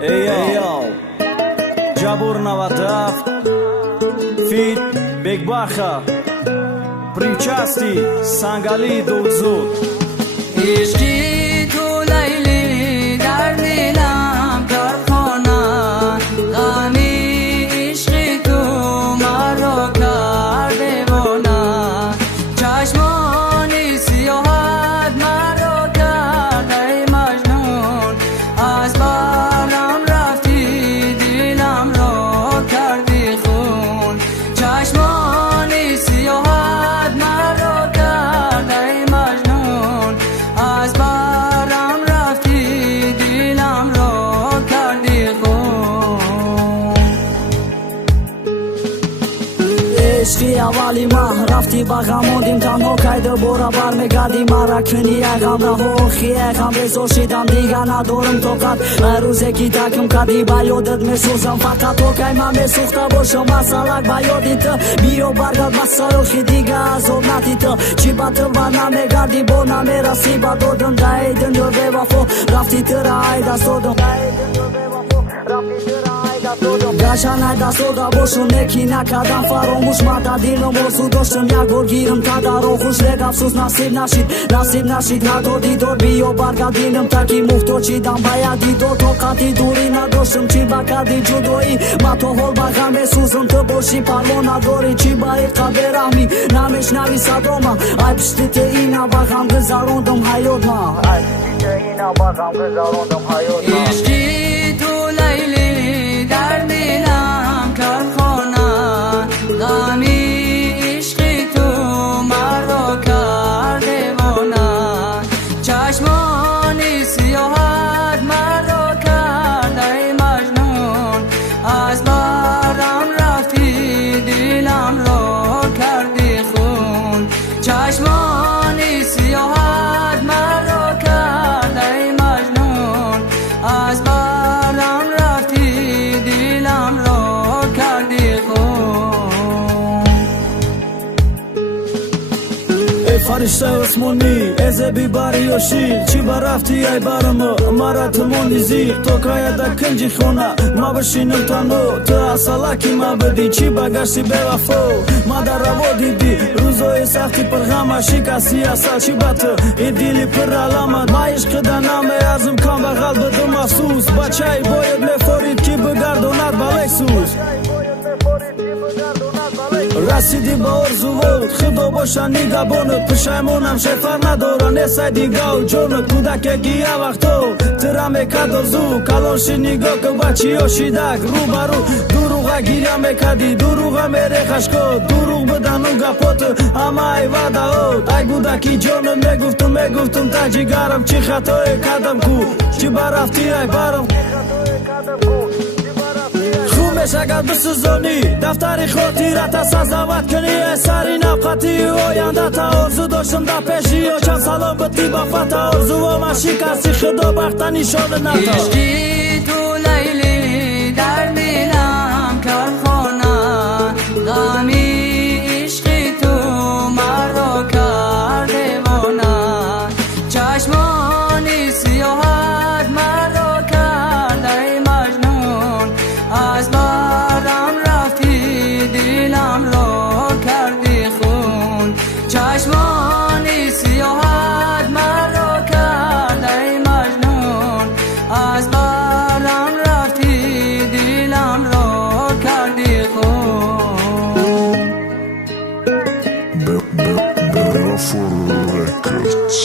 ایو جابور 97 فیت بیگ باخا پریچاستی سانگالی دوزود عشقی تو لیلی در دلم کارخانه غمی عشقی تو مرا کرده بانه چشمانی سیاحت مرا کرده مجنون از برم رفتی دلم را کردی خون چشمانی سیاحت مرا کرده مجنون از برم رفتی دلم را کردی خون عشقی اولی ماه رفتی با غموندیم تنها کایده برا برمیگردی مرا کنی غم رها خی غم بزوشیدم دیگه ندارم طاقت روز یکی تکم کردی با یادت میسوزم فقط تو که من میسوخته باشم مثلا با یادی تو بیا برگرد با سروخی دیگه از اون نتی تو چی با تو بر نمیگردی با نمیرسی با دادم دای دنیا به وفا رفتی تو رای دست دادم گشنه دست داده باشم نکی نکردم فراموش مده دیلم موضوع داشتم یک بار گیرم کده رو خوش لگ افسوس نصیب نشید حتی دیدار بیا برگرد دیلم تکی محتاجیدم باید دیدار طاقتی دوری نداشتم چی بکردی جدایی ما تو حال با غم سوزم تو باشی پروا نداری چی باید قبر رحمی نمیشنوی صدامم ای پشتت اینا با غم گذراندم حیات ما عشقی تو لیلی در دلم کارخانه غمی عشقی تو مرا کرده بانه چشمانی سیاحت مرا کرده مجنون از برم رفتی دلم را کردی خون چشمانی سیاحت مرا کرده مجنون از برم رفتی دلم را کردی خون ای فرشته اسمونی ازه بیباری و شیر چی برفتی ای برم مرا تلمونی زیر تو که در کنجی خونه ما بشینم تنو تو اصلاکی ما بدی چی بگشتی به وفا ما در روا دیدی روزای سختی پر غم شکستی اصل چی بطه ای دیلی پر علامت ما عشق در نامه ازم کام بغل بدم افسوس بچه ای باید میفارید کی بگرداند بلای سوز رسیدی با آرزوات خدا باشن نگهبانت پشیمونم شفر ندارن اسای دیگه و جونت کودک یه وقتا ترم میکرد آرزو کلانشی نگاه که بچی ها شیدک رو برو دروغه گیره میکردی دروغه میره خشکات دروغ بدن اون گپات همه ای وعده هات ای کودکی جانت میگفتم تا جگرم چی خطای کردم کو چی برفتی ای برم خوبش اگر بسوزانی دفتری خاطرت از دعوت کنی سری نفقتی آینده تا آرزو داشتم در پیشی و چند سلام بطی با فتح آرزو و من شکستی خدا بختنی شاد نتا عشقی تو لیلی در دلم کارخانه غمی عشقی تو مرا کرده بانه چشمانی سیاحت مرا کرده مجنون از برم رفتی دلم را کردی خون چشمانی سیاحت مرا کرده مجنون از برم رفتی دلم را کردی خون Belfort Records.